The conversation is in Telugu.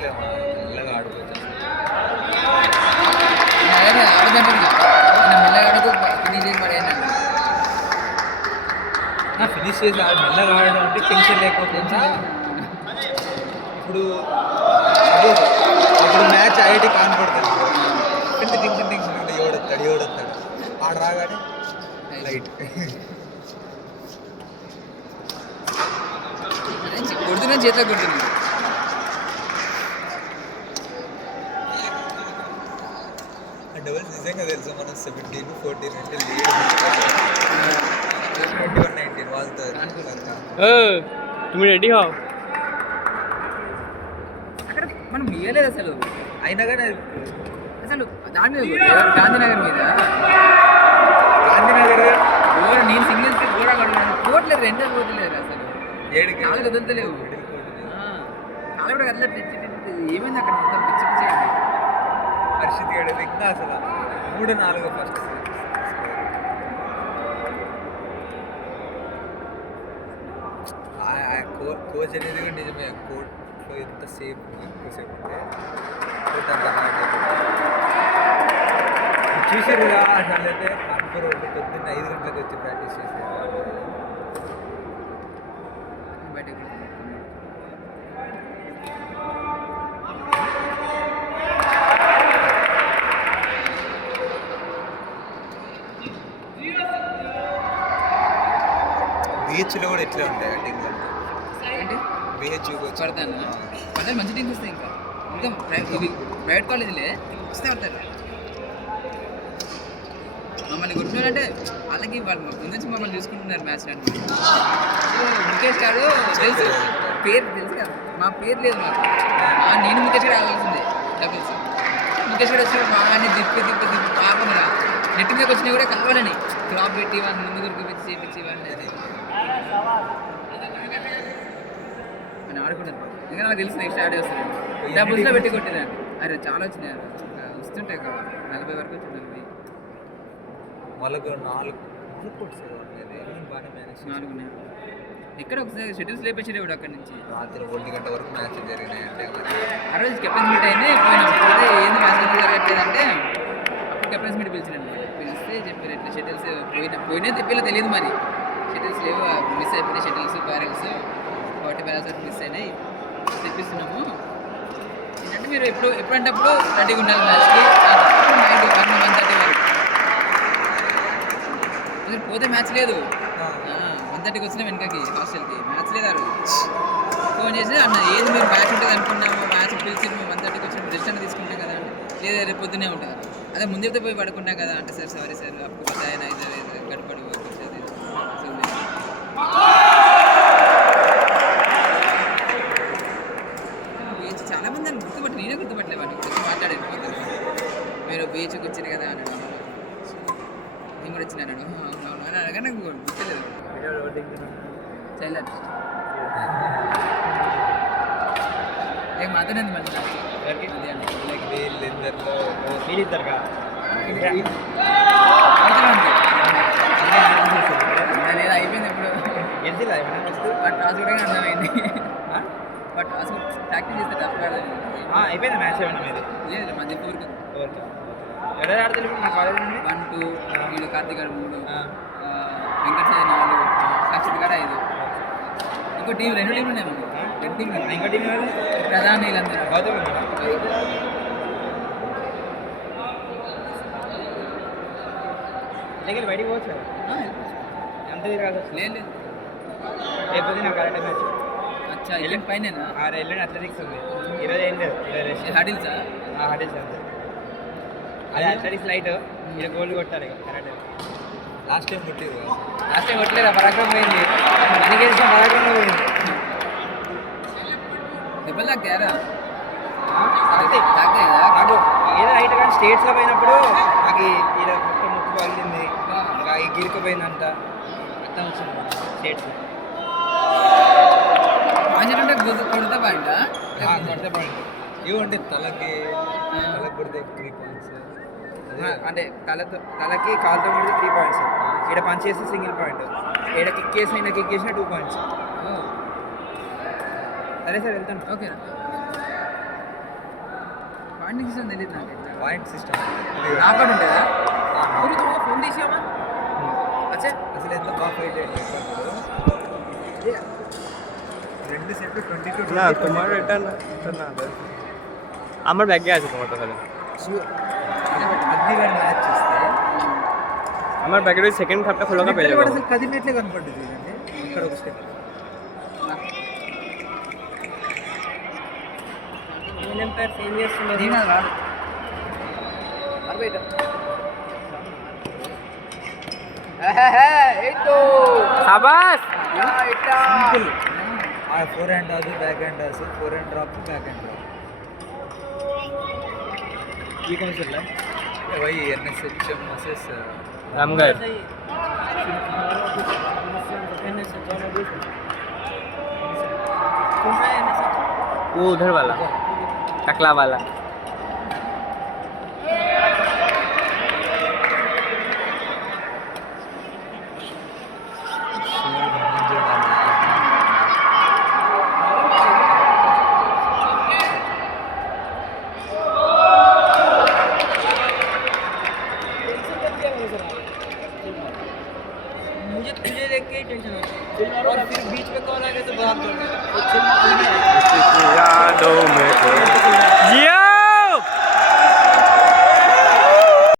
ఆడట్లేదు మెల్లగా ఆడుకోవచ్చు. ఫినిష్ చేసి మెల్లగా ఆడడం అంటే టెన్షన్ లేకపోతే ఇప్పుడు అప్పుడు మ్యాచ్ ఐఐటి కాన్పడుతుంది ఎంత టెన్షన్ ఉంటే ఎవడొస్తాడు ఆడ రాగానే లైట్ కొడుతున్నా చేతిలో కొడుతుంది. డబుల్స్ నిజంగా తెలుసు మనం 17-14 అంటే 21-19 వాళ్ళతో तुम्ही रेडी हो అక్కడ మనం ఇవ్వలేదు అసలు. అయినా కానీ అసలు దాని మీద గాంధీనగర్ మీద నేను సింగిల్స్ కూడా పోట్లేదు, రెండే పోతలేదు అసలు. కాలు కదులుతలేవు, కాలు కూడా కదలట్లేదు. ఏమైంది అక్కడ మొత్తం పిచ్చి పిచ్చి పరిస్థితి ఇంకా అసలు 3-4 ఫస్ట్ కోచ్ అనేది కూడా నిజమే. కోర్ట్లో ఎంతసేపు ఎక్కువసేపు ఉంటే చూసారు కదా అట్లయితే కాన్పూర్ పొద్దున్న 5 గంటలకు వచ్చి ప్రాక్టీస్ చేసేది. బయటకు బీహెచ్లో కూడా ఎట్లా ఉంటాయి టీం అంటే బీహెచ్ పడతాను పడతాను మంచి టీమ్స్ వస్తాయి. ఇంకా ప్రైవేట్ కాలేజీలే వస్తే పడతారు. మమ్మల్ని కొట్టినారంటే వాళ్ళకి వాళ్ళు ముందు నుంచి మమ్మల్ని చూసుకుంటున్నారు మ్యాచ్ అంటే. ముఖేష్ గారు తెలుసు, పేరు తెలుసు కదా, మా పేరు లేదు మాకు. నేను ముఖేష్ గారు ఆడాల్సిందే డబుల్స్. ముఖేష్ గారు వచ్చిన బాగానే దిప్పి కాకుండా నెట్ మీదకి వచ్చినా కూడా కావాలని క్రాప్ పెట్టి వాళ్ళని ముందు గురికి పెట్టి చేపించి వాళ్ళని ఆడుకుంటారు. ఇంకా నాకు తెలిసిన నెక్స్ట్ ఆడే వస్తారు. డబుల్స్లో పెట్టి కొట్టినాను. అరే చాలా వచ్చినాయి, వస్తుంటాయి కదా 40 వరకు వచ్చి 40 వాళ్ళకు 4 బాగానే మేనేజ్ 4 ఉన్నాయి. ఎక్కడ ఒకసారి షెడ్యూల్స్ లేపేసాడు ఇప్పుడు అక్కడి నుంచి. రాత్రి 1 గంట వరకు మ్యాచ్ జరిగినాయి అంటే ఆ రోజు కెప్టెన్స్ మీట్ అయింది. పోయినాం ఏంది మ్యాచ్ జరగట్లేదంటే అప్పుడు కెప్టెన్స్ మీట్ పిలిచినండి. పిలిస్తే చెప్పారు ఎట్లా షెడ్యూల్స్ పోయినా తెప్పిలో తెలియదు మరి. షెడ్యూల్స్ లేవు, మిస్ అయిపోయినాయి షెడ్యూల్స్, బ్యారల్స్ 40 బ్యారల్స్ వరకు మిస్ అయినాయి, తెప్పిస్తున్నాము. ఏంటంటే మీరు ఎప్పుడంటే అప్పుడు రెడీగా ఉండాలి మ్యాచ్కి. నైట్ 1:30 వరకు పోతే మ్యాచ్ లేదు. 1:30కి వచ్చినా వెనకకి హాస్టల్కి మ్యాచ్ లేదు. ఆ రోజు ఫోన్ చేసి అన్న ఏది మీరు మ్యాచ్ ఉంటుంది అనుకున్నాము, మ్యాచ్ పిలిచి మేము 1:30కి వచ్చిన రెస్ట్ అన్న తీసుకుంటాం కదా అంటే లేదా రేపు పొద్దునే ఉంటారు. అదే ముందే పోయి పడుకుంటాం కదా అంటే సార్ సారీ సార్ అప్పుడు ఆయన గడపడు చాలా మంది అని గుర్తుపట్టి నేనే గుర్తుపట్టలేదు. వాడిని కొంచెం మాట్లాడాను మీరు బీచ్కి వచ్చారు కదా అన్నాడు. నేను కూడా వచ్చిన అన్నాడు. అవును అని అనగా నాకు గుర్తులేదు. చైల్డ్ మాత్రమే మళ్ళీ లేదా అయిపోయింది ఎప్పుడు టాస్ కూడా అర్థమైంది. టాస్ ప్రాక్టీస్ చేస్తే టాస్ అయిపోయింది మ్యాచ్ ఏమన్నా మీరు లేదు మంది ఊరికి ఎవరు ఆడతారు ఇప్పుడు నా కాలేజ్ నుండి 1, 2 వీళ్ళు కార్తీక్ గారు 3 వెంకట సాయి 4 లక్షిత్ గారు 5. ఇంకో టీం 2 టీంలు ఉన్నాయి మాకు. 2 టీంలు ఇంకో టీం ప్రధాని వీళ్ళందరూ గౌతమ్ దగ్గర బయటికి పోవచ్చు ఎంత తిరగాలి లేదు రేపు నా కరెక్ట్ మ్యాచ్. అచ్చా ఎల్లుండి పైన ఎల్లుండి అథ్లెటిక్స్ ఉంది. ఈరోజు ఏం లేదు, హడిల్సా హడిల్స్ అంతే. అదే అథ్లెటిక్స్ లైట్ ఇలా గోల్డ్ కొట్టారు కరెక్ట్. లాస్ట్ టైం కొట్టేది కొట్టలేదా పరాక్రమం పోయింది, మనకేసిన పరాక్రమంలో పోయింది. దెబ్బలు తాకుతారా నాకు ఏదో రైట్ కానీ స్టేట్స్లో పోయినప్పుడు నాకు ఇలా మొత్తం ముక్కు పగిలింది, ఈ గిరికపోయిందంట మొత్తం వచ్చింది స్టేట్స్లో. అంటే కొడితే పాయింట్ కొడితే పాయింట్ ఇవ్వండి. తలకి కొడితే 3 points, అంటే తలకి కాలుతో కొడితే 3 points, ఇక్కడ పంచ్ చేస్తే సింగిల్ పాయింట్, ఇక్కడ కిక్ చేసిన ఈయన కిక్ చేసిన 2 points. సరే సార్ వెళ్తాను. ఓకేనా. పాయింట్ సిస్టమ్ తెలియదు నాకు పాయింట్ సిస్టమ్ నాకు కూడా ఉంటుందా पूरी तो फोन తీసావా అచ్చా అసలు ఎంత బాగా ఫైట్ అయ్యింది రెండు సెట్లు 22 না তোমার এটা না এটা না আমার ব্যাগে আছে তোমার তাহলে అగ్ని గారి మ్యాచ్ చేస్తే আমার ব্যাগের ওই সেকেন্ড খাপটা খোলাగా পেয়ে যাবো అసలు కదిలినట్లే కనపడ్డది చూడండి ఇక్కడ ఒక స్టెప్ నేను రాడు అర్బైట ఏతో সাবাস సింపుల్ ఆ ఫోర్ హ్యాండ్ అది బ్యాక్ హ్యాండ్ అది four hand drop back hand drop ये कौन सा है वही एनएसएचएम वर्सेस रामगढ़ वो उधर वाला टकला वाला मुझे तुझे देख के ही टेंशन होता है और फिर बीच में कॉल आ गया तो बहुत यादों में जिया